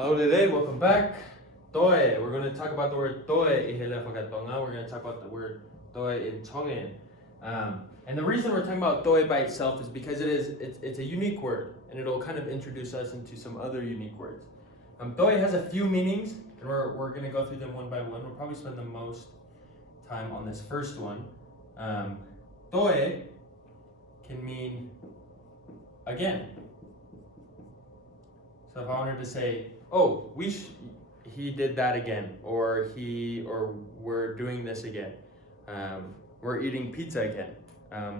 Hello today, welcome back. Toe, we're going to talk about the word toe ihele whakatonga. We're going to talk about the word toe in Tongan. And the reason we're talking about toe by itself is because it's a unique word, and it'll kind of introduce us into some other unique words. Toe has a few meanings, and we're going to go through them one by one. We'll probably spend the most time on this first one. Toe can mean again. So if I wanted to say, oh, he did that again, or we're doing this again, we're eating pizza again,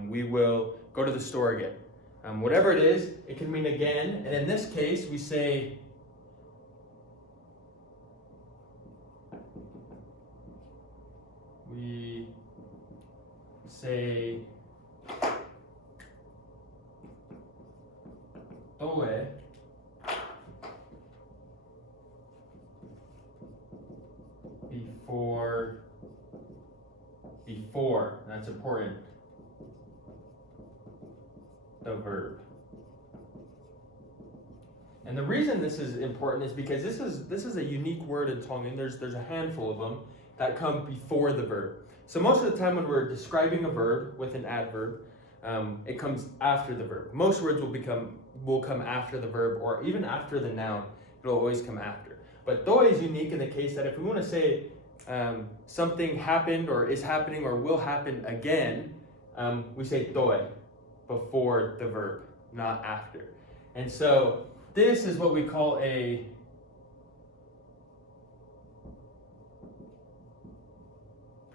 we will go to the store again. Whatever it is, it can mean again, and in this case, we say toe before, that's important, the verb. And the reason this is important is because this is a unique word in Tongan. There's a handful of them that come before the verb. So most of the time when we're describing a verb with an adverb, it comes after the verb. Most words will come after the verb, or even after the noun. It'll always come after. But toe is unique in the case that if we want to say something happened or is happening or will happen again, we say toe before the verb, not after. And so this is what we call a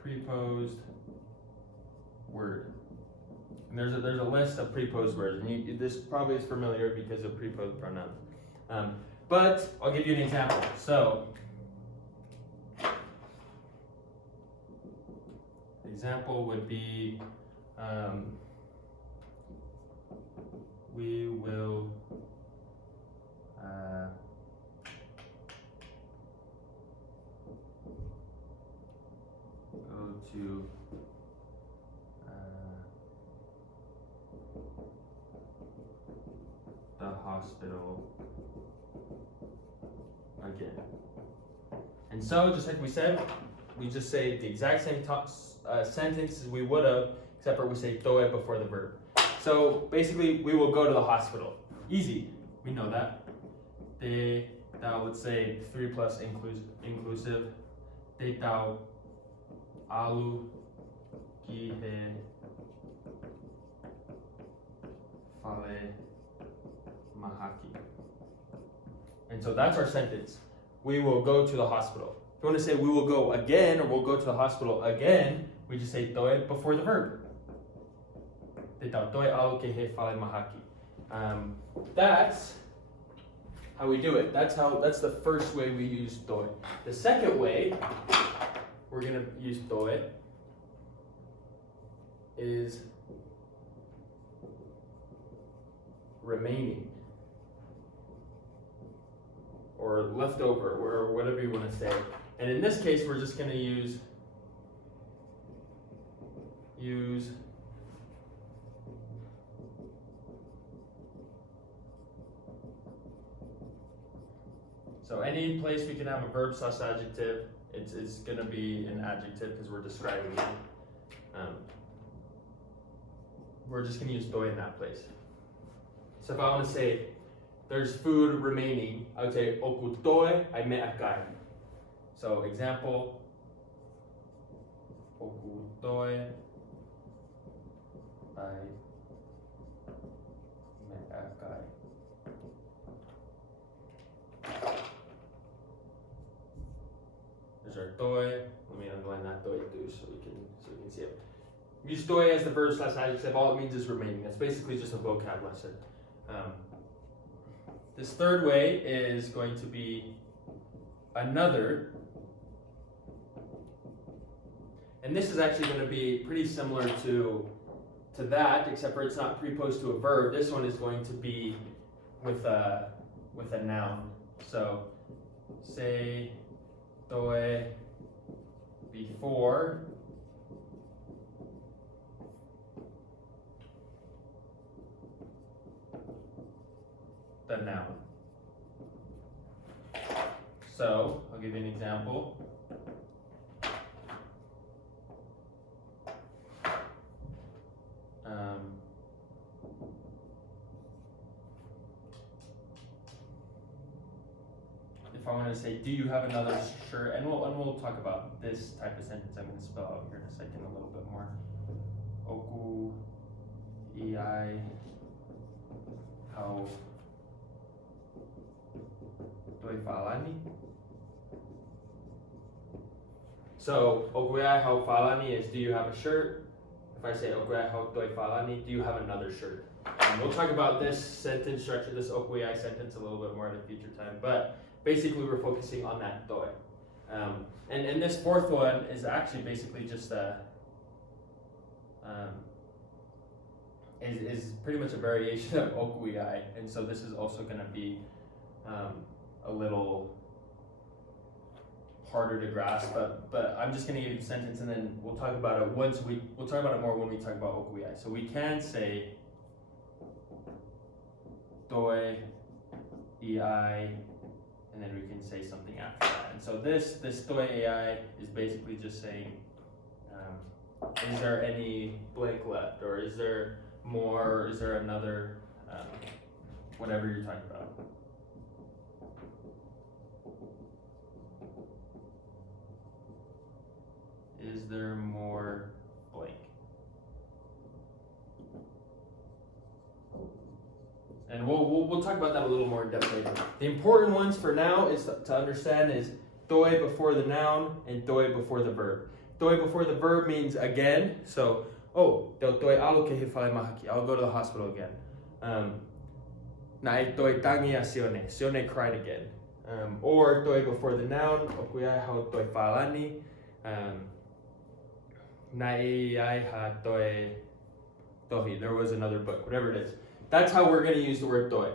preposed word. And there's a list of preposed words, and this probably is familiar because of preposed pronouns. But I'll give you an example. So, example would be, we will go to the hospital again. And so, just like we said, we just say the exact same sentence as we would have, except for we say toe before the verb. So basically, we will go to the hospital. Easy, we know that. Te tau, let's say 3 plus inclusive. Te tau alu ki he fale mahaki. And so that's our sentence. We will go to the hospital. If you want to say we will go again, or we'll go to the hospital again, we just say toe before the verb. Te tau toe alu ki he fale mahaki. That's how we do it. That's the first way we use toe. The second way we're gonna use toe is remaining, or leftover, or whatever you want to say. And in this case, we're just gonna use so any place we can have a verb / adjective, it's going to be an adjective because we're describing it. We're just going to use toe in that place. So if I want to say there's food remaining, I would say oku toe ai me akai. So example, oku toe ai me akai. There's our toe. Let me underline that toe too so we can see it. Use toe as the verb / adjective. All it means is remaining. That's basically just a vocab lesson. This third way is going to be another. And this is actually going to be pretty similar to that, except for it's not preposed to a verb. This one is going to be with a noun. So say toe before the noun. So, I'll give you an example. If I want to say, do you have another shirt? And we'll talk about this type of sentence I'm going to spell out here in a second a little bit more. Oku, ei, how doi falani. So, oku ei how falani is, do you have a shirt? If I say oku ei how doi falani, do you have another shirt? We'll talk about this sentence structure, this oku ei sentence a little bit more at a future time. But basically, we're focusing on that doi. And this fourth one is actually basically just is pretty much a variation of oku ei, and so this is also going to be a little harder to grasp. But I'm just going to give you the sentence, and then we'll talk about it we'll talk about it more when we talk about oku ei. So we can say doi ei. And then we can say something after that. And so this doi ei is basically just saying, is there any blank left, or is there more, or is there another, whatever you're talking about. Is there more blank? And we'll talk about that a little more in depth later. The important ones for now is to understand is doi before the noun and doi before the verb. Doi before the verb means again. So, doi alu ke hifai mahaki. I'll go to the hospital again. Nai doi tangi a sione. Sione cried again. Or doi before the noun. Okuai hau doi falani. Nai ai ha doi tohi. There was another book. Whatever it is. That's how we're going to use the word doi.